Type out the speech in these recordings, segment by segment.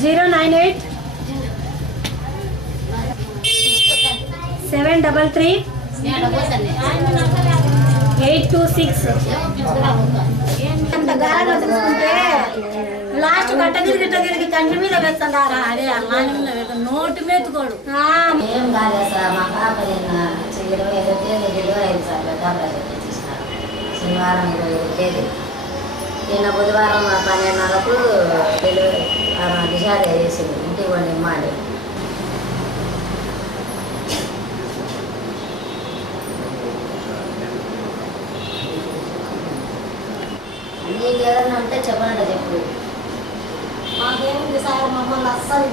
Zero nine eight seven double three eight two six. అంత చూసుకుంటే last గట్ట తిరిగి తిరిగి తండ్రి మీద పెడుతున్నారా అదే అమ్మాని. నోటి మెత్తుకోడు ఏం ఇరవై ఐదో తేదీ డెలివరీ అయింది సార్ పెద్దాపురం తెచ్చినారు శనివారం ఇరవై ఐదో తేదీ. నిన్న బుధవారం పన్నెండున్నరకు డెలివరీ ఆమె డిశ్చార్జ్ చేసింది ఇంటికి కొన్ని ఇమ్మాలి నీకు ఏదన్నా ఉంటే చెప్పనంట చెప్పు. మాకేముంది సార్ మమ్మల్ని అస్సలు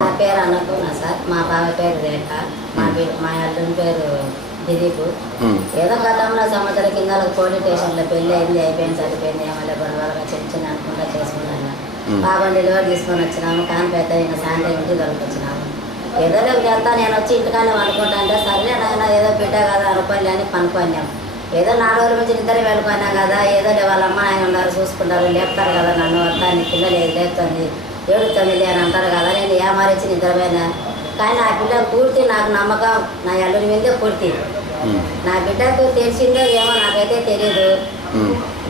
నా పేరు అన్నపూర్ణ సార్. మా బావ పేరు రేఖ. మా మా అల్లుని పేరు దిలీప్. ఏదో గతంలో సంవత్సరం కింద పోలీస్ స్టేషన్లో పెళ్ళి అయింది అయిపోయింది చనిపోయింది ఏమన్నా గొడవలుగా చిన్న చిన్న అనుకుంటా చేసుకున్నాను. బాబాని డెలివరీ తీసుకొని వచ్చినాము. కానీ పెద్ద అయిన సాయంత్రం ఇంటికి దొరికొచ్చినాము ఏదో రేపు వెళ్తా నేను వచ్చి ఇంటికానే అనుకుంటా అంటే సర్లే నాయన ఏదో బిడ్డ కదా అనుకోండి అని పనుకున్నాం ఏదో నాలుగు రోజుల నుంచి ఇద్దరు వెళ్ళుకున్నా కదా ఏదో వాళ్ళ అమ్మ ఆయన ఉన్నారు చూసుకుంటారు లేపుతారు కదా నన్ను వస్తా నీ పిల్లలు ఏది లేపుతుంది ఏడుతుంది అని అంటారు కదా నేను ఏమారిచ్చి నిద్రపోయినా? కానీ నా పిల్ల పూర్తి నాకు నమ్మకం నా అల్లుడి మీదే పూర్తి. నా బిడ్డకు తెలిసిందో ఏమో నాకైతే తెలియదు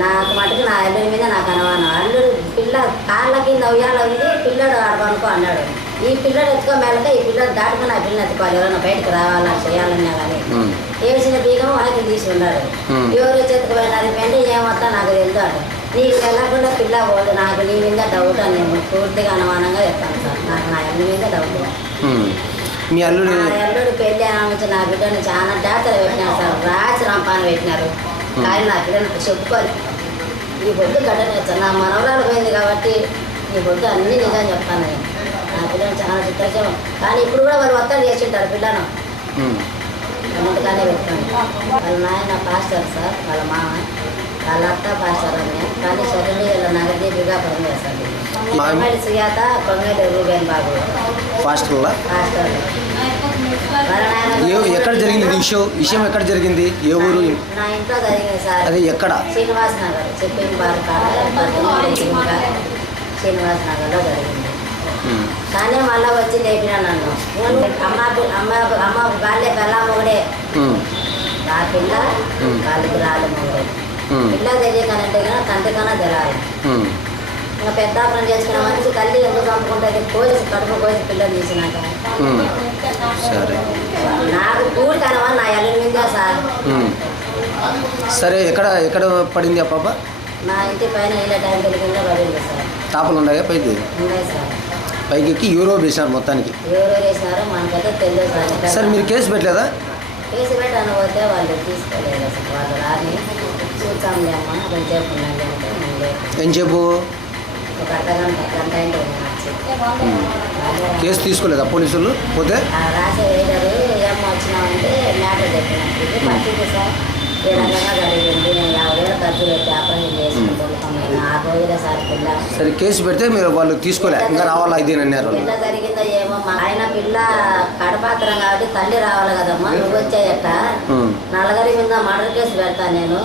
నాకు మటుకు నా అల్లుడి మీద నాకు అనుమానం. అల్లుడు పిల్ల కాళ్ళ కింద ఉయ్యాల ఉంది పిల్లడు ఆడపనుకో అన్నాడు. ఈ పిల్లడు ఎత్తుకో మేలక ఈ పిల్లడు దాటుకుని నా పిల్లని ఎత్తుకోవాలి. ఎవరైనా బయటకు రావాలా చేయాలన్నా కానీ. వేసిన బీగం వాళ్ళకి తీసి ఉన్నాడు ఎవరు చెత్తుకుపోయినది పెండి ఏమొస్తా నాకు తెలుసు అట నీకు వెళ్ళకుండా పిల్ల పోదు. నాకు నీ మీద డౌట్ అని నేను పూర్తిగా అనుమానంగా చెప్తాను సార్. నాకు నా అల్లుడి మీద డౌట్ మీ అల్లుడి నా అల్లుడు పెళ్ళి ఆమె నా బిడ్డను చాలా జాతర పెట్టినారు సార్. రాచి రంపాన్ని పెట్టినారు. కానీ నా బిడ్డను చెప్పుకోవాలి ఈ బొద్దు గడ్డ నా మనవరాలు పోయింది కాబట్టి ఈ బొద్దు అన్నీ నిజం చెప్తాను నేను. నా పిల్లలు చాలా చిత్రం కానీ ఇప్పుడు కూడా వాళ్ళు ఒత్తిడి చేసింటారు పిల్లను. ఉమ్. అందుకనే పెట్టాను వాళ్ళ నాయన పాస్టర్ సార్ వాళ్ళ మామ. కానీ సెకండ్ ఇయర్లో నగదీపిగా పనిచేస్తాడు మా- కొంగలి సుజాత కొంగలి రూబేన్ బాబు. హాస్టల్లో? నాయన ఏ ఎక్కడ జరిగింది ఇది విషయం? విషయం ఎక్కడ జరిగింది? ఏ ఊరు? నా ఇంట్లో జరిగింది సార్. అది ఎక్కడ? శ్రీనివాస్ నగర్ చెప్పిన శ్రీనివాస్ నగర్లో జరిగింది. ఉమ్. కానీ మళ్ళీ వచ్చి లేపినా నన్ను. నేను అమ్మ అమ్మ అమ్మ బాల్య బెల్లా మొగడే. నా పిల్ల. వాళ్ళకి రాలి మొగడే. ఉమ్. పిల్ల తెలియకనంటే తండ్రి కన్నా తెలాలి ఉమ్. ఇంకా పెద్ద ఆపరం చేసుకున్న మనిషి తల్లి ఎందుకు చంపుకుంటుంది? కోసి కడుపు కోసి పిల్లలు తీసినాక. సరే. నాకు పూర్తి అనవా నా ఎల్లుడి మీద సార్. సరే ఎక్కడ ఎక్కడ పడింది ఆ పాప? నా ఇంటి పైన ఇలా టైం కింద పడింది సార్. తాపలు ఉన్నాయా పైకి? ఉన్నాయి సార్. పైకి ఎక్కి యూరో వేసినారు మొత్తానికి. ఎవరు వేసినారో మనకైతే తెలియదు సరే. మీరు కేసు పెట్టలేదా? కేసు పెట్టాను పోతే వాళ్ళు తీసుకోలేదు వాళ్ళు రాని. అమ్మ కొంచెం అంటే ఒక అర్ధగంట గంట అయింది కేసు తీసుకోలేదా పోలీసులు? పోతే? ఆ రాసే రైడరు ఏం వచ్చినామంటే మ్యాటర్ చెప్పినాను. ఇది పట్టింది సార్. ఈ రకంగా జరిగింది నేను యాభై వేలు ఖర్చు పెట్టి ఆపరేషన్ చేసుకుంటాను నేను ఆరు రోజులే సార్ పిల్ల సరే కేసు పెడితే మీరు వాళ్ళు తీసుకోలే. ఇంకా రావాలా? ఇది అని అన్నారు పిల్ల జరిగిందో ఏమో మా ఆయన పిల్ల కడపాత్రం కాబట్టి తల్లి రావాలి కదమ్మా. నువ్వు వచ్చాయట. నలగరి మీద మర్డర్ కేసు పెడతా నేను.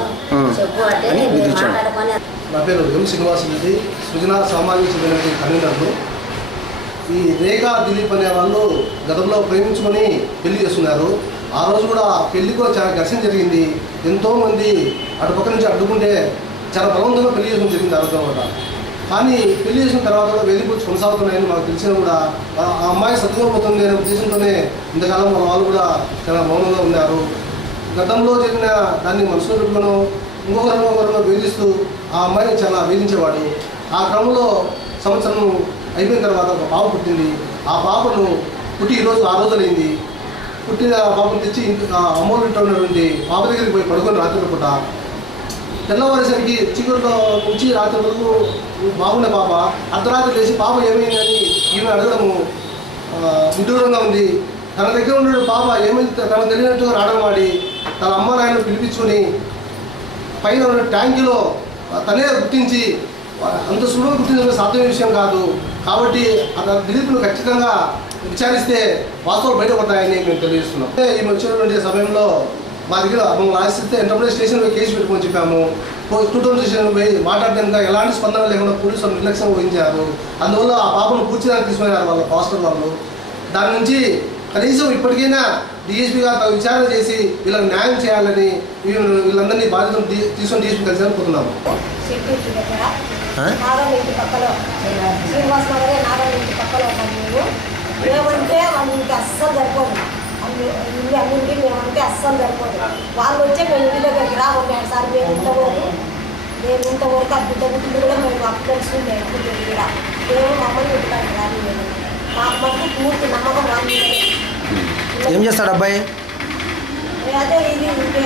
చెప్పు అంటే అని మీరు బెదిరించాడు. మాట్లాడుకొని నా పేరు ఎం శ్రీనివాస్ రెడ్డి. సృజన సామాజిక చెందినటువంటి కన్వీనర్ను ఈ రేఖా దిలీప్ అనే వాళ్ళు గతంలో ప్రేమించుకొని పెళ్ళి చేస్తున్నారు ఆ రోజు కూడా పెళ్ళి కూడా చాలా ఘర్షణ జరిగింది. ఎంతోమంది అటు పక్క నుంచి అడ్డుకుంటే చాలా బలవంతంగా పెళ్ళి చేసుకోవడం జరిగింది ఆ రోజు కూడా కానీ పెళ్ళి చేసిన తర్వాత కూడా వేధింపులు కొనసాగుతున్నాయని మాకు తెలిసినా కూడా ఆ అమ్మాయి సత్తుకోపోతుంది అనే ఉద్దేశంతోనే ఇంతకాలం మన వాళ్ళు కూడా చాలా మౌనంగా ఉన్నారు. గతంలో జరిగిన దాన్ని మనసులో పెట్టుకుని ఇంకొకరిలో ఒకరిలో వేధిస్తూ ఆ అమ్మాయిని చాలా వేధించేవాడు. ఆ క్రమంలో సంవత్సరం అయిపోయిన తర్వాత ఒక పాప పుట్టింది. ఆ పాపను పుట్టి ఈరోజు ఆ రోజులైంది. పుట్టిన పాపను తెచ్చి ఇంటి- ఆ ఇంట్లో ఉన్నటువంటి పాప దగ్గరికి పోయి పడుకొని రాత్రి పూట తెల్లవారేసరికి చిగురులో ఉంచి రాత్రి వరకు బాగున్న పాప. అర్ధరాత్రి లేచి పాప ఏమైందని ఈమె అడగడము ఆ, ఉంది. తన దగ్గర ఉన్న పాప ఏమైంది తన తెలియనట్టుగా రావడం వాడి తన అమ్మ నాయన పిలిపించుకొని పైన ఉన్న ట్యాంకులో తనే గుర్తించి అంత సులువుగా గుర్తించడం సాధ్యమైన విషయం కాదు. కాబట్టి అతని దిలీప్ను ఖచ్చితంగా విచారిస్తే వాస్తవాలు బయటపడతాయని మేము తెలియజేస్తున్నాం. అంటే ఈ వచ్చినటువంటి సమయంలో మా దగ్గర మమ్మల్ని ఆశిస్తే ఎంటర్ప్రైజ్ స్టేషన్లో కేసు పెట్టుకొని చెప్పాము. టూ స్టేషన్ పోయి మాట్లాడడానికి ఎలాంటి స్పందన లేకుండా పోలీసులు నిర్లక్ష్యం వహించారు అందువల్ల ఆ పాపను పూర్తిదానికి తీసుకున్నారు వాళ్ళ పాస్టర్ వాళ్ళు. దాని నుంచి కనీసం ఇప్పటికైనా డిఎస్పీ గారు విచారణ చేసి వీళ్ళకి న్యాయం చేయాలని వీళ్ళందరినీ బాధ్యత తీసుకొని డిఎస్పీ కలిసి అనుకుంటున్నాము పక్కలో. శ్రీనివాస్ నగరే పక్కలో ఉన్నాం మేము. మేమంటే వాళ్ళ ఇంటి అస్సలు సరిపోదు. అన్ని ఇల్లు అన్నింటి మేమంటే అస్సలు సరిపోదు. వాళ్ళు వచ్చే మేము ఇంటి దగ్గరికి రాబోయాడు సార్ మేము ఇంతవరకు మేము ఇంతవరకు కూడా మేము అప్డేట్స్ మేము ఎప్పుడు కూడా మేము మమ్మల్ని ఇంటికాడికి రాని మేము మాకు మటుకు పూర్తి నమ్మకం ఏం చేస్తాడు అబ్బాయి? అదే ఇది ఇంకే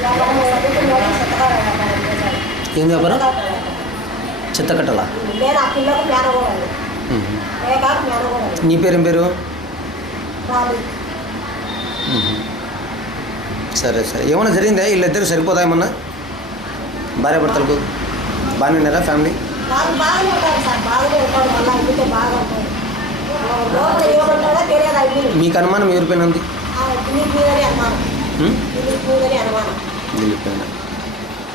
చదువుకున్నాడు ఏం వ్యాపారం చెత్త కట్టలా నేను ఆ పిల్లకు మేనగోడాలి మ్మ్. రేగాకు మేనగోడాలి నీ పేరు పేరు. సరే సరే. ఏమైనా జరిగిందా? వీళ్ళిద్దరు సరిపోతా ఏమన్నా? భార్య భర్తలకు? బాగానే ఉన్నారా ఫ్యామిలీ? మీకు అనుమానం ఎవరిపైన ఉంది? దిలీప్ పైన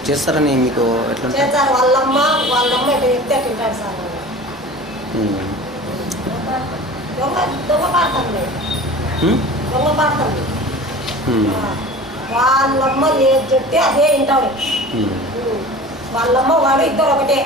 చేస్తారని మీకు ఎట్లా? చేస్తారు వాళ్ళమ్మ వాళ్ళమ్మ ఇట్లా చెప్తే తింటాడు సార్ మ్మ్. దొంగ మ్మ్? దొంగ. వాళ్ళమ్మ ఏది చెప్తే అదే వింటాడు మ్మ్. వాళ్ళమ్మ వాడు ఇద్దరు ఒకటే